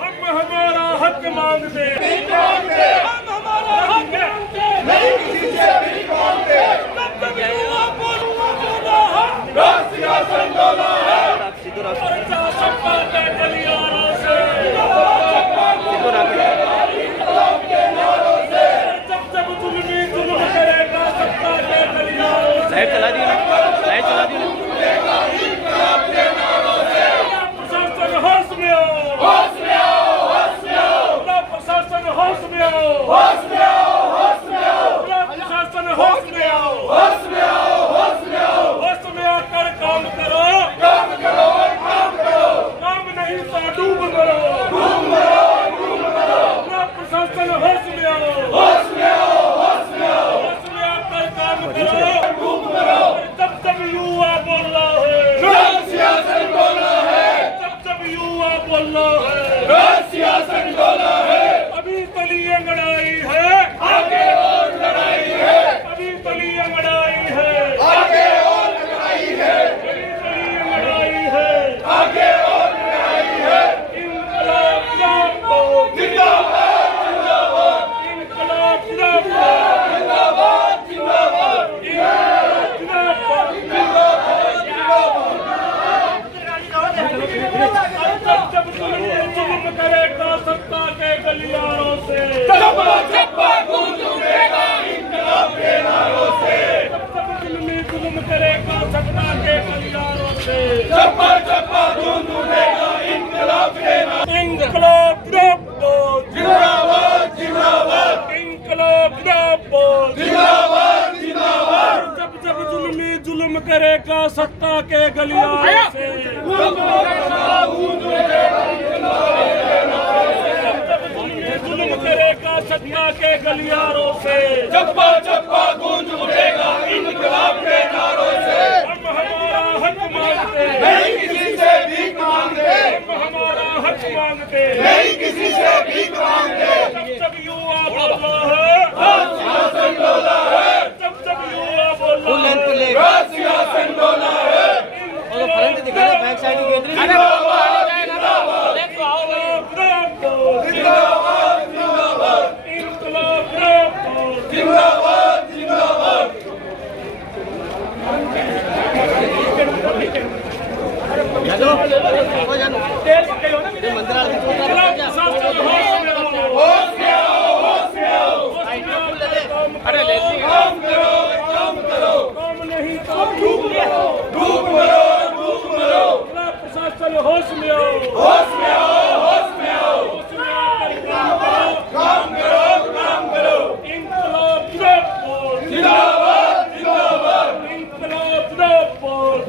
हम हमारा हक मांगते, हम हमारा हक नहीं किसी से भी मांगते। सियासत डोला है सपा के गलियारों से, जब जब जुल्मी जुल्म करेगा सत्ता के गलियारों से। लाइट चला दी ना, लाइट चला दी ना। प्रशासन होश में आओ, होश में आओ, होश में आओ। प्रशासन होश में आओ, होश में आओ, होश में आओ। प्रशासन होश में आओ, होश में आओ, होश में आओ। होश में आकर काम करो, काम करो, काम करो। काम नहीं तो डूब मरो, डूब मरो, डूब मरो। प्रशासन होश में आओ, होश में आओ, होश में आओ। होश में आकर काम करो, डूब मरो। जब जब युवा बोल रहा है, सियासत डोला है। जब जब युवा बोल रहा है, सियासत डोला है। अभी तली लड़ाई है, आगे और लड़ाई है। अभी तली लड़ाई है, आगे और लड़ाई है। अभी तली लड़ाई है, आगे और लड़ाई है। इनकलाब जिंदाबाद, जिंदाबाद, जिंदाबाद। इनकलाब जिंदाबाद, जिंदाबाद, जिंदाबाद। इनकलाब जिंदाबाद, जिंदाबाद। जब जुल्म करेगा सत्ता के गलियारों से, चप्पा चप्पा गूंज उठेगा इनकलाब के नारों से। जब जब जुल्म करेगा सत्ता के गलियारों से, चप्पा चप्पा गूंज उठेगा इनकलाब के नारों से। इनकलाब जिंदाबाद, जिंदाबाद, जिंदाबाद। इनकलाब जिंदाबाद, जिंदाबाद, जिंदाबाद। जब जब जुल्म करेगा सत्ता के गलियारों से, जुल्म करेगा सत्ता के गलियारों से। चप्पा चप्पा गूंज उठेगा इनकलाब के नारों से। हम हमारा हक मांगते, नहीं किसी से भीख मांगते। हम हमारा हक मांगते, नहीं किसी से भीख मांगते। जब जब युवा बोल रहा है, सियासत डोला है। जब जब युवा बोल रहा है, सियासत डोला है। फ्रंट दिखा दे, बैक साइड की जिंदाबाद, जिंदाबाद, जिंदाबाद। इनकलाब जिंदाबाद, जिंदाबाद। होश में आओ, होश में आओ। अरे काम करो, काम करो। काम नहीं तो डूब मरो, डूब मरो, डूब मरो। प्रशासन होश में आओ, होश में आओ, होश में आओ। होश में आकर काम करो, काम करो। इनकलाब जिंदाबाद, जिंदाबाद, जिंदाबाद। इनकलाब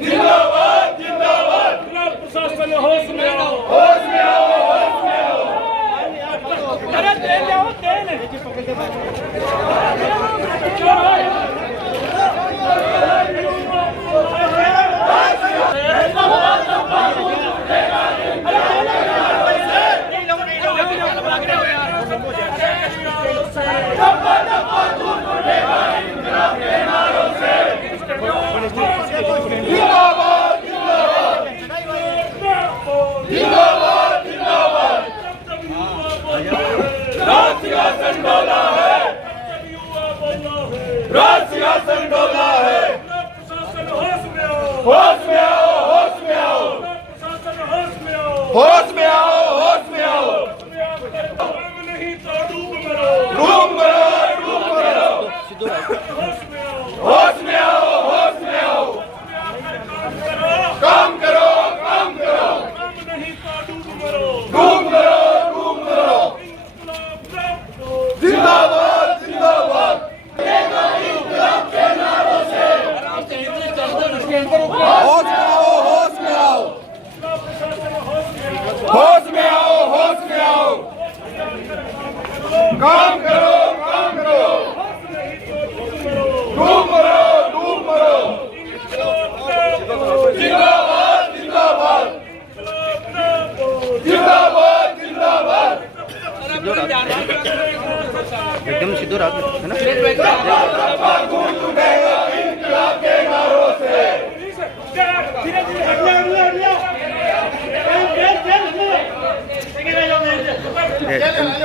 जिंदाबाद, जिंदाबाद, जिंदाबाद। प्रशासन होश में आओ, होश में आओ, होश में आओ। अरे तेल जाओ, तेल सियासत डोला है, सियासत डोला है। प्रशासन होश में आओ, होश में आओ, होश में आओ। प्रशासन होश में आओ, होश में आओ, होश में आओ। काम नहीं तो डूब मरो, डूब मरो, डूब मरो। होश में आओ, होश में आओ, होश में आओ। काम करो, काम करो। काम नहीं तो डूब मरो, डूब मरो, डूब मरो। जिंदाबाद, जिंदाबाद। इनकलाब के नारों से। होश में आओ, होश में आओ। होश में आओ, होश में आओ। काम करो, काम करो। डूब मरो, डूब मरो। जिंदाबाद, जिंदाबाद, जिंदाबाद, जिंदाबाद। एकदम सीधो रात है ना। इनकलाब के नारों से। धीरे धीरे हट जाओ, हट जाओ। चल, चल, चल, चल। ये